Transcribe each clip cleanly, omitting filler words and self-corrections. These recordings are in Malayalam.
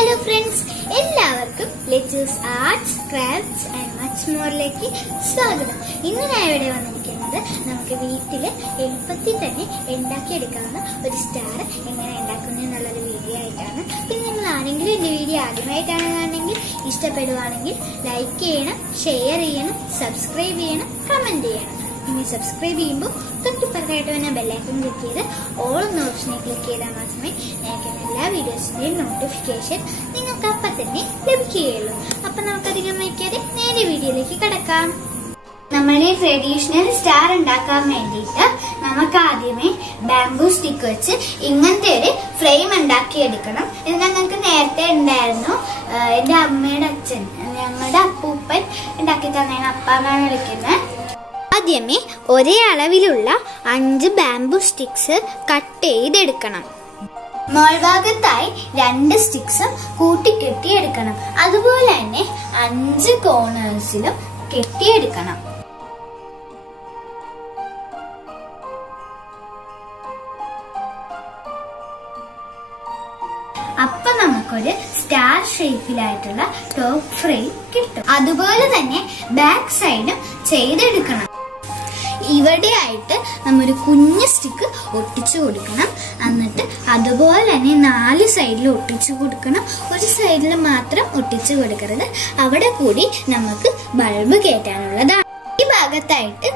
Hello friends, എല്ലാവർക്കും let's arts crafts and much മോറിലേക്ക് സ്വാഗതം. ഇന്ന് ഞാൻ ഇവിടെ വന്നിരിക്കുന്നത് നമുക്ക് വീട്ടിൽ എളുപ്പത്തിൽ തന്നെ ഉണ്ടാക്കിയെടുക്കാവുന്ന ഒരു സ്റ്റാർ എങ്ങനെ ഉണ്ടാക്കുന്നത് എന്നുള്ളൊരു വീഡിയോ ആയിട്ടാണ്. പിന്നെ നിങ്ങൾ ആരെങ്കിലും എൻ്റെ വീഡിയോ ആദ്യമായിട്ടാണ് കാണുന്നതെങ്കിൽ ഇഷ്ടപ്പെടുവാണെങ്കിൽ ലൈക്ക് ചെയ്യണം, ഷെയർ ചെയ്യണം, സബ്സ്ക്രൈബ് ചെയ്യണം, കമന്റ് ചെയ്യണം. ഇനി സബ്സ്ക്രൈബ് ചെയ്യുമ്പോൾ തൊട്ടിപ്പുറത്തായിട്ട് തന്നെ ബെല്ലൈക്കൺ ക്ലിക്ക് ചെയ്ത് ഓൾ എന്ന ഓപ്ഷനെ ക്ലിക്ക് ചെയ്താൽ മാത്രമേ ഞങ്ങൾക്ക് എല്ലാ വീഡിയോസിന്റെയും നോട്ടിഫിക്കേഷൻ നിങ്ങൾക്ക് അപ്പം തന്നെ ലഭിക്കുകയുള്ളൂ. അപ്പൊ നമുക്കധികം വയ്ക്കാതെ നേരെ വീഡിയോയിലേക്ക് കടക്കാം. നമ്മുടെ ട്രഡീഷണൽ സ്റ്റാർ ഉണ്ടാക്കാൻ വേണ്ടിയിട്ട് നമുക്ക് ആദ്യമേ ബാംബൂ സ്റ്റിക്ക് വെച്ച് ഇങ്ങനത്തെ ഒരു ഫ്രെയിം ഉണ്ടാക്കിയെടുക്കണം. ഇത് ഞങ്ങൾക്ക് നേരത്തെ ഉണ്ടായിരുന്നു. എന്റെ അമ്മയുടെ അച്ഛൻ, ഞങ്ങളുടെ അപ്പൂപ്പൻ ഉണ്ടാക്കി തന്നെയാണ് അപ്പാന്നാണ് വിളിക്കുന്നത്. ആദ്യമേ ഒരേ അളവിലുള്ള 5 ബാംബൂ സ്റ്റിക്സ് കട്ട് ചെയ്തെടുക്കണം. മോൾഭാഗത്തായി 2 സ്റ്റിക്സും കൂട്ടിക്കെട്ടിയെടുക്കണം. അതുപോലെ തന്നെ 5 കോർണേഴ്സിലും കെട്ടിയെടുക്കണം. അപ്പൊ നമുക്കൊരു സ്റ്റാർ ഷേപ്പിലായിട്ടുള്ള ടോപ്പ് ഫ്രെയിം കിട്ടും. അതുപോലെ തന്നെ ബാക്ക് സൈഡും ചെയ്തെടുക്കണം. ഇവിടെ ആയിട്ട് നമ്മൊരു കുഞ്ഞ് സ്റ്റിക്ക് ഒട്ടിച്ചു കൊടുക്കണം. എന്നിട്ട് അതുപോലെ തന്നെ 4 സൈഡിൽ ഒട്ടിച്ചു കൊടുക്കണം. ഒരു സൈഡിൽ മാത്രം ഒട്ടിച്ചു കൊടുക്കരുത്, അവിടെ കൂടി നമുക്ക് ബൾബ് കയറ്റാനുള്ളതാണ്. ഈ ഭാഗത്തായിട്ട്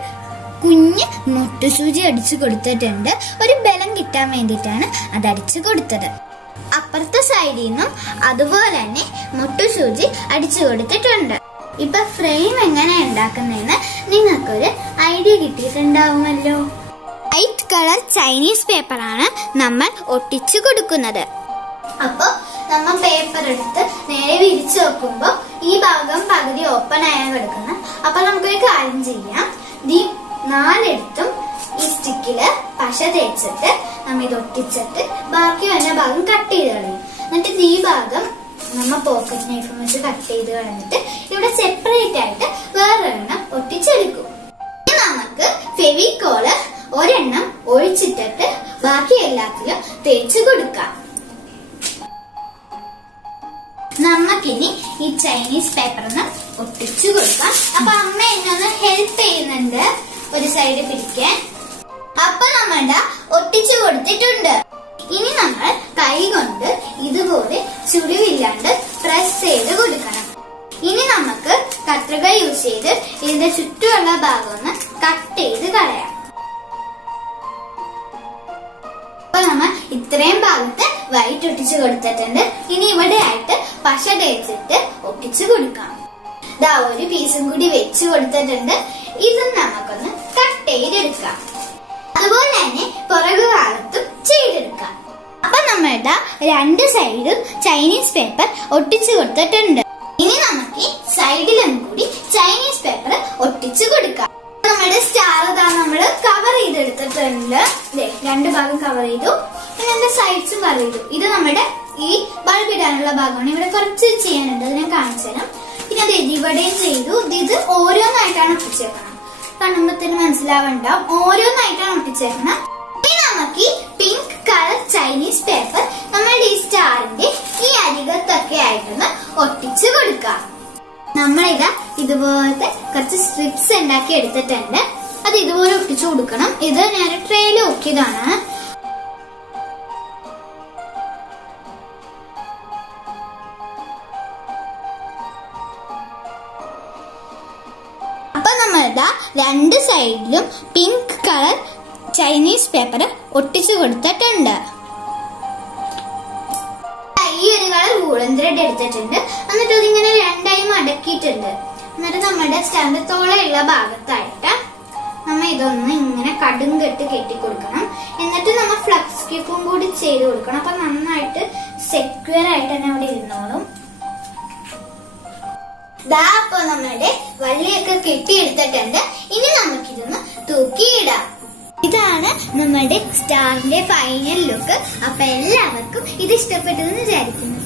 കുഞ്ഞ് മുട്ടുസൂചി അടിച്ചു കൊടുത്തിട്ടുണ്ട്. ഒരു ബലം കിട്ടാൻ വേണ്ടിയിട്ടാണ് അത് അടിച്ചു കൊടുത്തത്. അപ്പുറത്തെ സൈഡിൽ നിന്നും അതുപോലെ തന്നെ മുട്ടുസൂചി അടിച്ചു കൊടുത്തിട്ടുണ്ട്. ഇപ്പൊ ഫ്രെയിം എങ്ങനെ ഉണ്ടാക്കുന്നതെന്ന് നിങ്ങൾക്കൊരു ഐഡിയ കിട്ടിയിട്ടുണ്ടാവുമല്ലോ. വൈറ്റ് കളർ ചൈനീസ് പേപ്പറാണ് നമ്മൾ ഒട്ടിച്ചു കൊടുക്കുന്നത്. അപ്പൊ നമ്മൾ പേപ്പർ എടുത്ത് നേരെ വിരിച്ചു നോക്കുമ്പോ ഈ ഭാഗം പകുതി ഓപ്പൺ ആയാണ് കിടക്കുന്നത്. അപ്പൊ നമുക്കൊരു കാര്യം ചെയ്യാം. ഈ 4 ഈ സ്റ്റിക്കില് പശ തേച്ചിട്ട് നമ്മ ഇത് ഒട്ടിച്ചിട്ട് ബാക്കി വന്ന ഭാഗം കട്ട് ചെയ്ത് കളയും. എന്നിട്ട് ഈ ഭാഗം നമ്മ പോക്കറ്റ് നൈഫും വെച്ച് കട്ട് ചെയ്ത് കളഞ്ഞിട്ട് ഇവിടെ സെപ്പറേറ്റ് ആയിട്ട് വേറൊരെണ്ണം ഒട്ടിച്ചെടുക്കും. ഇനി നമുക്ക് ഫെവിക്കോള് ഒരെണ്ണം ഒഴിച്ചിട്ടിട്ട് ബാക്കി എല്ലാത്തിലും തേച്ച് കൊടുക്കാം. നമുക്കിനി ഈ ചൈനീസ് പേപ്പറിന് ഒട്ടിച്ചു കൊടുക്കാം. അപ്പൊ അമ്മ എന്നൊന്ന് ഹെൽപ്പ് ചെയ്യുന്നുണ്ട് ഒരു സൈഡ് പിടിക്കാൻ. അപ്പൊ നമ്മളുടെ ഒട്ടിച്ചു കൊടുത്തിട്ടുണ്ട്. ഇനി നമ്മൾ കൈ കൊണ്ട് ഇതുപോലെ ചുളിവില്ലാണ്ട് പ്രസ് ചെയ്ത് കൊടുക്കണം. ഇനി നമുക്ക് കത്രിക യൂസ് ചെയ്ത് ഇതിന്റെ ചുറ്റുമുള്ള ഭാഗം ഒന്ന് കട്ട് ചെയ്ത് കളയാം. അപ്പൊ നമ്മൾ ഇത്രയും ഭാഗത്ത് വൈറ്റ് ഒട്ടിച്ചു കൊടുത്തിട്ടുണ്ട്. ഇനി ഇവിടെ ആയിട്ട് പശ തേച്ചിട്ട് ഒട്ടിച്ചു കൊടുക്കാം. ദാ ഒരു പീസും കൂടി വെച്ച് കൊടുത്തിട്ടുണ്ട്. ഇതും നമുക്കൊന്ന് കട്ട് ചെയ്തെടുക്കാം. അതുപോലെ തന്നെ പുറകു ഭാഗത്തും ചെയ്തെടുക്കാം. അപ്പൊ നമ്മളുടെ 2 സൈഡും ചൈനീസ് പേപ്പർ ഒട്ടിച്ചു കൊടുത്തിട്ടുണ്ട്. ഇനി നമുക്ക് ഈ സൈഡിലും കൂടി ചൈനീസ് പേപ്പർ ഒട്ടിച്ചു കൊടുക്കാം. നമ്മുടെ സ്റ്റാർ നമ്മള് കവർ ചെയ്തെടുത്തിട്ടുണ്ട്. 2 ഭാഗം കവർ ചെയ്തു. പിന്നെ സൈഡ്സും കവർ ചെയ്തു. ഇത് നമ്മുടെ ഈ ബൾബ് ഇടാനുള്ള ഭാഗമാണ്. ഇവിടെ കുറച്ച് ചെയ്യാനുണ്ട്, അത് ഞാൻ കാണിച്ചു തരാം. പിന്നെ അത് ഇവിടെയും ചെയ്തു. ഇത് ഓരോന്നായിട്ടാണ് ഒട്ടിച്ചേക്കണം. കാണുമ്പത്തിന് മനസ്സിലാവണ്ടാവും, ഓരോന്നായിട്ടാണ് ഒട്ടിച്ചേക്കണം. ഇനി നമുക്ക് ഈ പിങ്ക് കളർ ചൈനീസ് പേപ്പർ നമ്മുടെ ഈ സ്റ്റാറിന്റെ ഈ അരികത്തൊക്കെ ആയിട്ടൊന്ന് ഒട്ടിച്ചു കൊടുക്കാം. നമ്മളിതാ ഇതുപോലത്തെ കുറച്ച് സ്ട്രിപ്സ് ഉണ്ടാക്കി എടുത്തിട്ടുണ്ട്. അത് ഇതുപോലെ ഒട്ടിച്ചു കൊടുക്കണം. ഇത് ഞാൻ ട്രേയിൽ നോക്കിയതാണ്. അപ്പൊ നമ്മളുടെ 2 സൈഡിലും പിങ്ക് കളർ ചൈനീസ് പേപ്പർ ഒട്ടിച്ചു കൊടുത്തിട്ടുണ്ട്. ഈ ഒരു കളർ വൂളൻ ത്രെഡ് എടുത്തിട്ടുണ്ട്. എന്നിട്ട് അതിങ്ങനെ 2ആയി മടക്കിയിട്ടുണ്ട്. എന്നിട്ട് നമ്മുടെ സ്റ്റാറിന്റെ തോളയുള്ള ഭാഗത്തായിട്ട് നമ്മ ഇതൊന്ന് ഇങ്ങനെ കടും കെട്ട് കെട്ടിക്കൊടുക്കണം. എന്നിട്ട് നമ്മൾ ഫ്ലക്സ് ക്ലിപ്പും കൂടി ചെയ്ത് കൊടുക്കണം. അപ്പൊ നന്നായിട്ട് സെക്യൂർ ആയിട്ട് തന്നെ അവിടെ ഇരുന്നോളും. ദാ അപ്പൊ നമ്മുടെ വള്ളിയൊക്കെ കെട്ടിയെടുത്തിട്ടുണ്ട്. ഇനി നമുക്കിതൊന്ന് തൂക്കിയിടാം. ഇതാണ് നമ്മുടെ സ്റ്റാറിന്റെ ഫൈനൽ ലുക്ക്. അപ്പൊ എല്ലാവർക്കും ഇത് ഇഷ്ടപ്പെട്ടെന്ന് വിചാരിക്കുന്നു.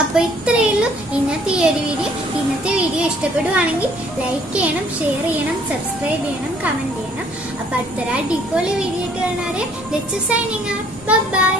അപ്പൊ ഇത്രയുള്ളൂ ഇന്നത്തെ ഈ ഒരു വീഡിയോ. ഇന്നത്തെ വീഡിയോ ഇഷ്ടപ്പെടുവാണെങ്കിൽ ലൈക്ക് ചെയ്യണം, ഷെയർ ചെയ്യണം, സബ്സ്ക്രൈബ് ചെയ്യണം, കമന്റ് ചെയ്യണം. അപ്പൊ അടുത്തൊരു അടിപൊളി വീഡിയോ ആയിട്ട് കാണാതെ let's signing out. Bye bye.